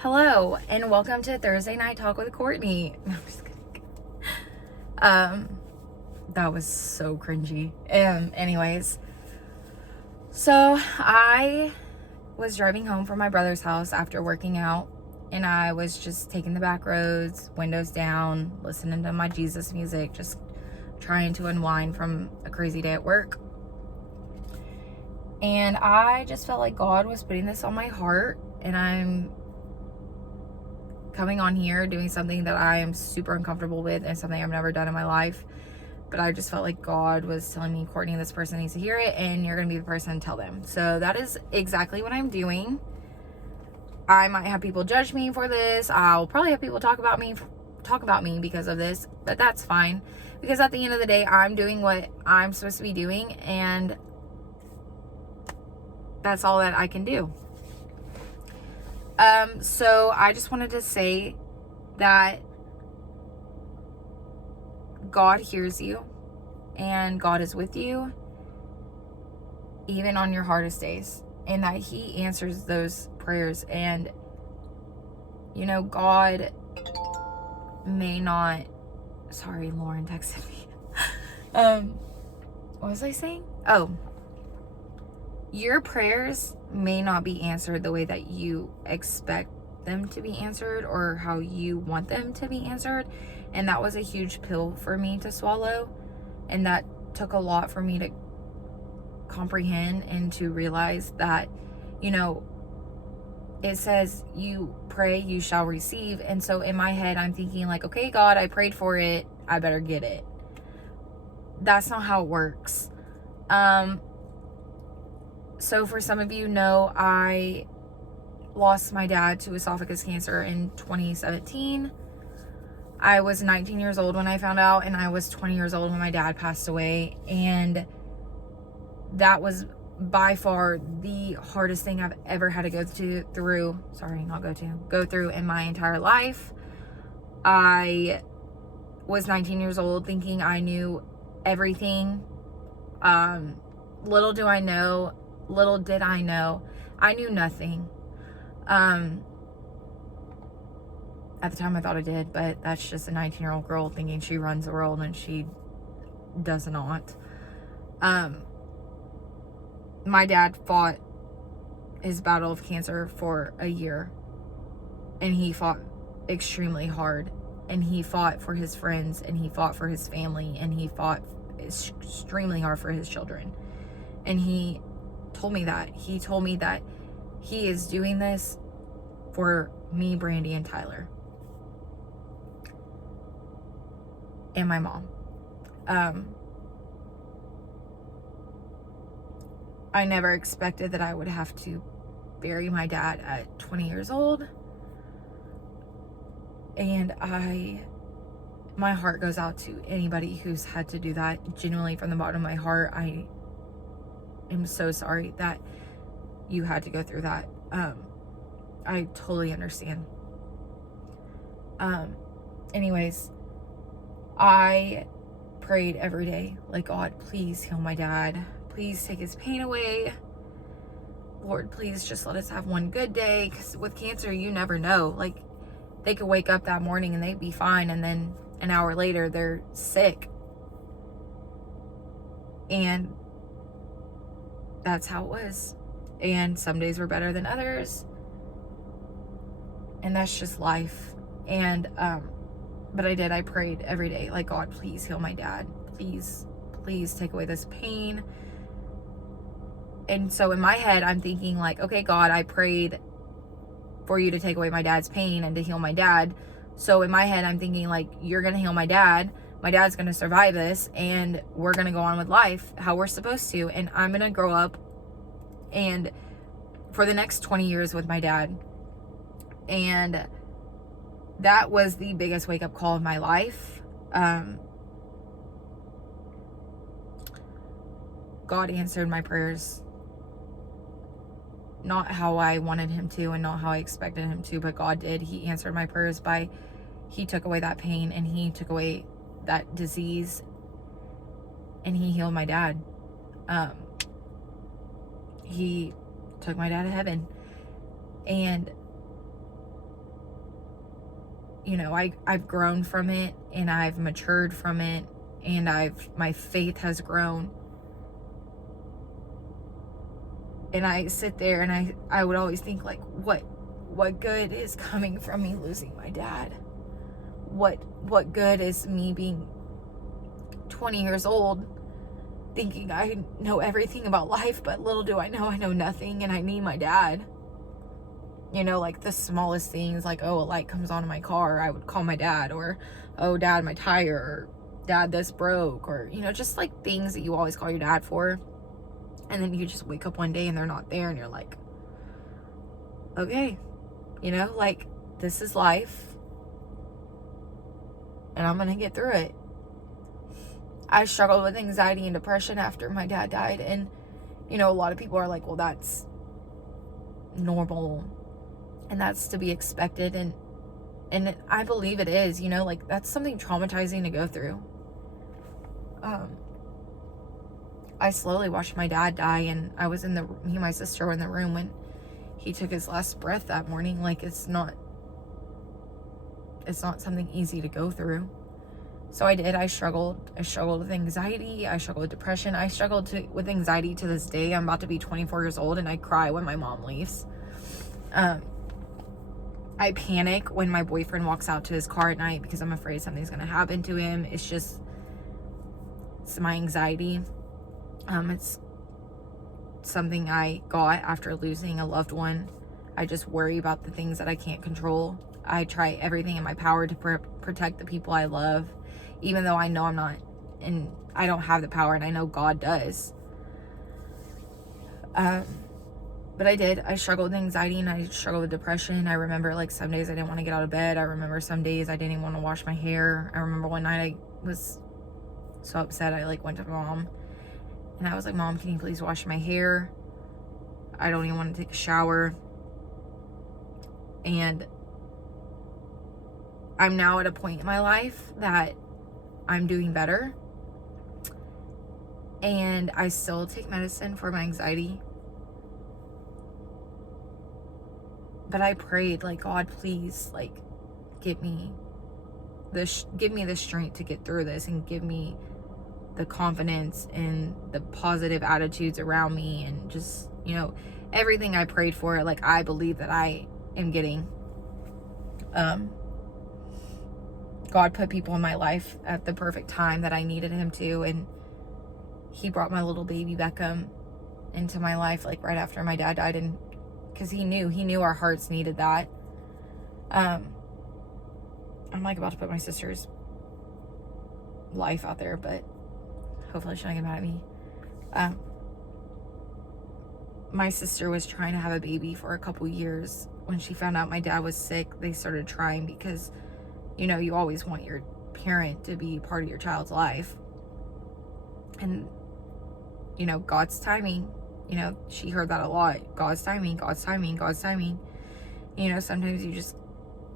Hello, and welcome to Thursday Night Talk with Courtney. No, I'm just kidding. That was so cringy. Anyways, so I was driving home from my brother's house after working out, and I was just taking the back roads, windows down, listening to my Jesus music, just trying to unwind from a crazy day at work. And I just felt like God was putting this on my heart, and I'm coming on here doing something that I am super uncomfortable with and something I've never done in my life. But I just felt like God was telling me, Courtney, this person needs to hear it, and you're going to be the person to tell them. So that is exactly what I'm doing. I might have people judge me for this. I'll probably have people talk about me because of this, but that's fine. Because at the end of the day, I'm doing what I'm supposed to be doing, and that's all that I can do. So I just wanted to say that God hears you and God is with you even on your hardest days, and that He answers those prayers. And God may not, sorry, Lauren texted me. What was I saying? Oh, your prayers may not be answered the way that you expect them to be answered or how you want them to be answered. And that was a huge pill for me to swallow. And that took a lot for me to comprehend and to realize that, it says you pray, you shall receive. And so in my head, I'm thinking like, okay, God, I prayed for it, I better get it. That's not how it works. So for some of you know, I lost my dad to esophagus cancer in 2017. I was 19 years old when I found out, and I was 20 years old when my dad passed away. And that was by far the hardest thing I've ever had to go through in my entire life. I was 19 years old thinking I knew everything. Little did I know, I knew nothing. At the time I thought I did, but that's just a 19-year-old girl thinking she runs the world, and she does not. My dad fought his battle of cancer for a year, and he fought extremely hard, and he fought for his friends, and he fought for his family, and he fought extremely hard for his children. And he told me that he is doing this for me, Brandy, and Tyler, and my mom. I never expected that I would have to bury my dad at 20 years old. And my heart goes out to anybody who's had to do that. Genuinely, from the bottom of my heart, I am so sorry that you had to go through that. I totally understand. Anyways, I prayed every day, like, God, please heal my dad. Please take his pain away. Lord, please just let us have one good day. Because with cancer, you never know. Like, they could wake up that morning and they'd be fine, and then an hour later, they're sick. And that's how it was. And some days were better than others. And that's just life. And, but I prayed every day, like, God, please heal my dad. Please take away this pain. And so in my head, I'm thinking like, okay, God, I prayed for you to take away my dad's pain and to heal my dad. So in my head, I'm thinking like, you're going to heal my dad. My dad's going to survive this, and we're going to go on with life how we're supposed to. And I'm going to grow up and for the next 20 years with my dad. And that was the biggest wake-up call of my life. God answered my prayers, not how I wanted him to and not how I expected him to, but God did. He answered my prayers he took away that pain, and he took away that disease, and he healed my dad. He took my dad to heaven. And I've grown from it, and I've matured from it, and my faith has grown. And I sit there and I would always think, like, what good is coming from me losing my dad? What good is me being 20 years old thinking I know everything about life, but little do I know nothing, and I need my dad. Like the smallest things, like, oh, a light comes on in my car, I would call my dad, or, oh, dad, my tire, or dad, this broke, or, just like things that you always call your dad for. And then you just wake up one day and they're not there, and you're like, okay, like, this is life, and I'm gonna get through it. I struggled with anxiety and depression after my dad died, and a lot of people are like, well, that's normal and that's to be expected, and I believe it is. Like, that's something traumatizing to go through. I slowly watched my dad die, and me and my sister were in the room when he took his last breath that morning. Like, it's not something easy to go through. So I struggled with anxiety, I struggled with depression, I struggled with anxiety to this day. I'm about to be 24 years old, and I cry when my mom leaves. I panic when my boyfriend walks out to his car at night because I'm afraid something's going to happen to him. It's my anxiety. It's something I got after losing a loved one. I just worry about the things that I can't control. I try everything in my power to protect the people I love, even though I know I'm not, and I don't have the power, and I know God does. But I struggled with anxiety, and I struggled with depression. I remember, like, some days I didn't want to get out of bed. I remember some days I didn't even want to wash my hair. I remember one night I was so upset, I, like, went to Mom, and I was like, Mom, can you please wash my hair? I don't even want to take a shower. And I'm now at a point in my life that I'm doing better. And I still take medicine for my anxiety. But I prayed, like, God, please, like, give me the strength to get through this, and give me the confidence and the positive attitudes around me, and just, everything I prayed for, like, I believe that I am getting. God put people in my life at the perfect time that I needed him to, and he brought my little baby Beckham into my life, like, right after my dad died, and because he knew our hearts needed that. I'm, like, about to put my sister's life out there, but hopefully she don't get mad at me. My sister was trying to have a baby for a couple years. When she found out my dad was sick, they started trying, because you always want your parent to be part of your child's life. And God's timing, she heard that a lot. God's timing, God's timing, God's timing. Sometimes you just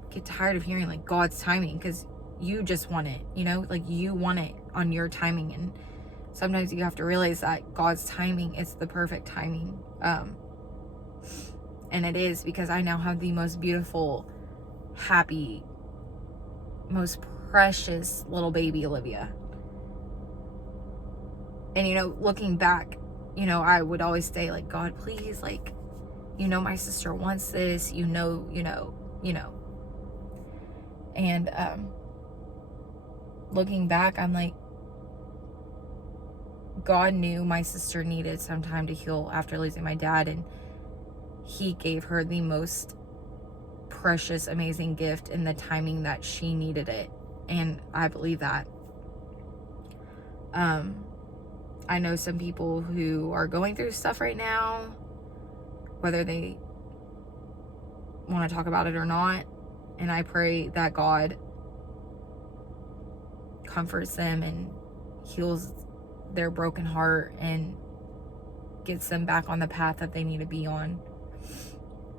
get tired of hearing, like, God's timing, because you just want it, like, you want it on your timing. And sometimes you have to realize that God's timing is the perfect timing. And it is, because I now have the most beautiful, happy, most precious little baby Olivia. And looking back, I would always say, like, God, please, like, my sister wants this, and looking back, I'm like, God knew my sister needed some time to heal after losing my dad, and he gave her the most precious, amazing gift in the timing that she needed it. And I believe that. I know some people who are going through stuff right now, whether they want to talk about it or not, and I pray that God comforts them and heals their broken heart and gets them back on the path that they need to be on,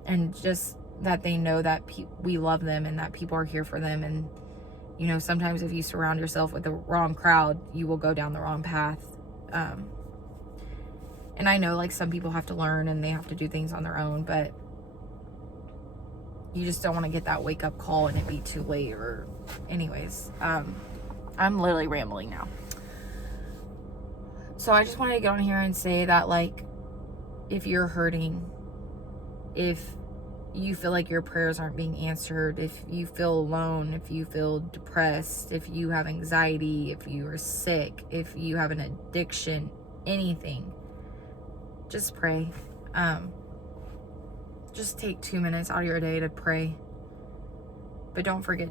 and just that they know that we love them, and that people are here for them. And sometimes if you surround yourself with the wrong crowd, you will go down the wrong path. And I know, like, some people have to learn and they have to do things on their own, but you just don't want to get that wake up call and it be too late. Or anyways, I'm literally rambling now. So I just wanted to get on here and say that, like, if you're hurting, if you feel like your prayers aren't being answered, if you feel alone, if you feel depressed, if you have anxiety, if you are sick, if you have an addiction, anything, just pray. Just take 2 minutes out of your day to pray. But don't forget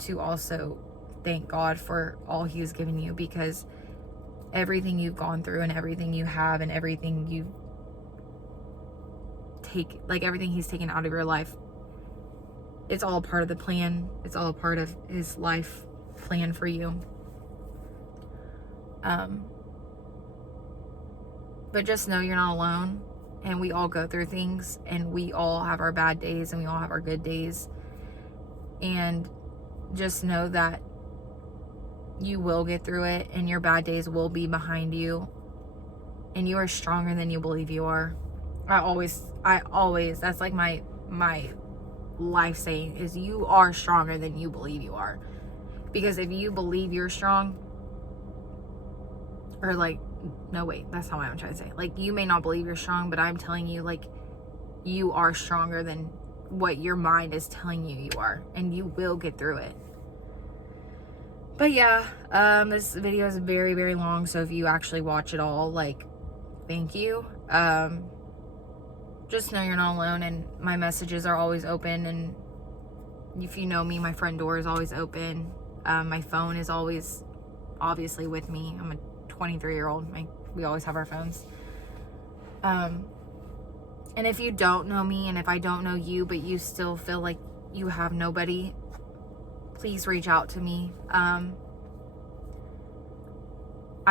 to also thank God for all He has given you, because everything you've gone through and everything you have and everything you take, like everything He's taken out of your life, it's all a part of the plan. It's all a part of His life plan for you. But just know you're not alone, and we all go through things, and we all have our bad days and we all have our good days. And just know that you will get through it, and your bad days will be behind you, and you are stronger than you believe you are. I always, that's like my life saying is, you are stronger than you believe you are. Because if you believe you're strong, or like, no, wait, that's not what I'm trying to say. Like, you may not believe you're strong, but I'm telling you, like, you are stronger than what your mind is telling you you are, and you will get through it. But yeah, this video is very, very long, so if you actually watch it all, like, thank you. Just know you're not alone, and my messages are always open, and if you know me, my front door is always open. My phone is always obviously with me. I'm a 23-year-old. We always have our phones. And if you don't know me, and if I don't know you, but you still feel like you have nobody, please reach out to me. I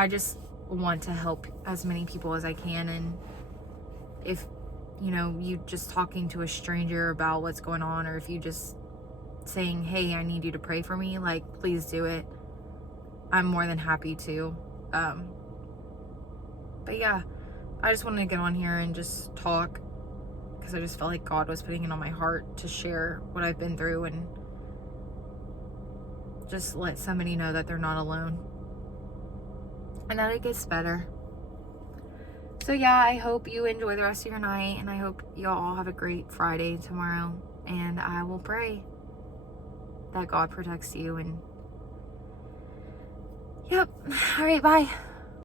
just want to help as many people as I can. And if, you know, you just talking to a stranger about what's going on, or if you just saying, hey, I need you to pray for me, like, please do it. I'm more than happy to. But yeah, I just wanted to get on here and just talk, because I just felt like God was putting it on my heart to share what I've been through, and just let somebody know that they're not alone, and that it gets better. So yeah, I hope you enjoy the rest of your night, and I hope y'all all have a great Friday tomorrow, and I will pray that God protects you. And yep. All right, bye.